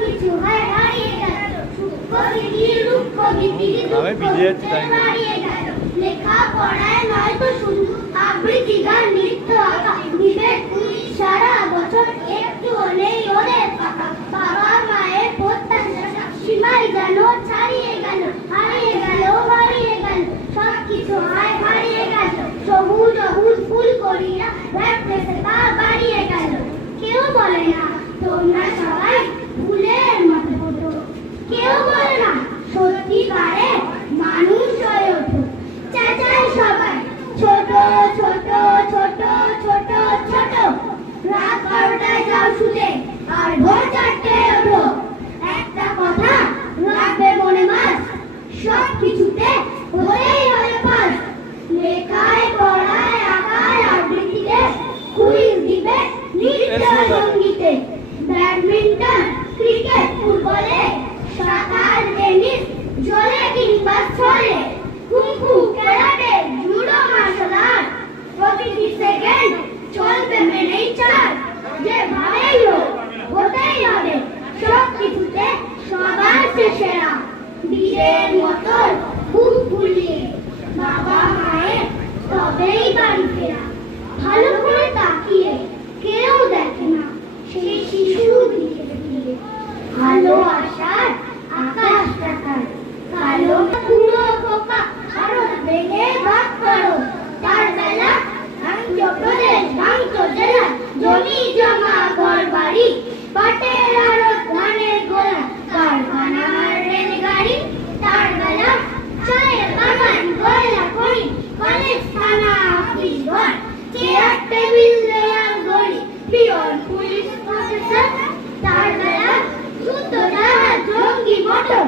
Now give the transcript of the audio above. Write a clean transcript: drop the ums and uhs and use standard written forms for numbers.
কিছু হয় হারিয়ে গেল, সূক্ষ্মগীতি রূপগীতি হারিয়ে গেল। লেখাপড়ায় নয়তো শুধু আবৃত্তি গান নৃত্য আঁকা, বিবেক পুলিশ সারা বছর একটু হলেই ওদের ফাঁকা। বাবা মায়ের প্রত্যাশা সীমায় যেন ছাড়িয়ে গেল, হারিয়ে গেল হারিয়ে গেল, সব কিছু হয় হারিয়ে গেল। সবুজ সবুজ ফুল করিয়া ব্যাপতেছে তা বাড়িয়ে গেল। কেউ বলে না তোমরা সবাই ফুলের মতো ফোটো, কেউ বলে না সত্যিকারে মানুষ হয়ে ওঠো। চেঁচায় সবাই ছোট ছোট ছোট ছোট ছোট, রাত 12টায় যাও শুতে আর ভোর 4টায় ওঠো। একটা কথা রাখবে মনে মাস, সব কিছুতে হলেই হবে পাস। লেখায় পড়ায় আঁকায় আবৃত্তিতে, কুইজ দিবে নৃত্য সঙ্গীতে, ব্যাডমিন্টন ক্রিকেট ফুটবলে, সাঁতার টেনিস জলে কিংবা স্থলে, kung fu karate judo martial art, প্রতিটি সেকেন্ড চলবে মেনেই চাল। যেভাবেই হোক হতেই হবে সব কিছুতে সবার সেরা, বীরের মতন বুক ফুলিয়ে বাবা মায়ের তবেই বাড়ি ফেরা। ভালো করে তাকিয়ে কেউ দেখে না সেই শিশু দিকে ফিরে, ভালো আসার আকাশ দেখায় কালো পুরো পোকা আরো ভেঙে ভাগ করো। তার বেলা অন্ধ্রপ্রদেশ ভাঙত জেলা, জমি জমা ঘর বাড়ি, পাটের আরো ধানের গোলা, কারখানার রেলগাড়ি। তার বেলা চায়ের বাগান গয়লা করি, কলেজ থানা অফিস ঘর, চেয়ার টেবিল দেয়াল গড়ি, পিয়ন পুলিশ প্রফেসর। তার বেলা যুদ্ধ জাহাজ জঙ্গি মোটর,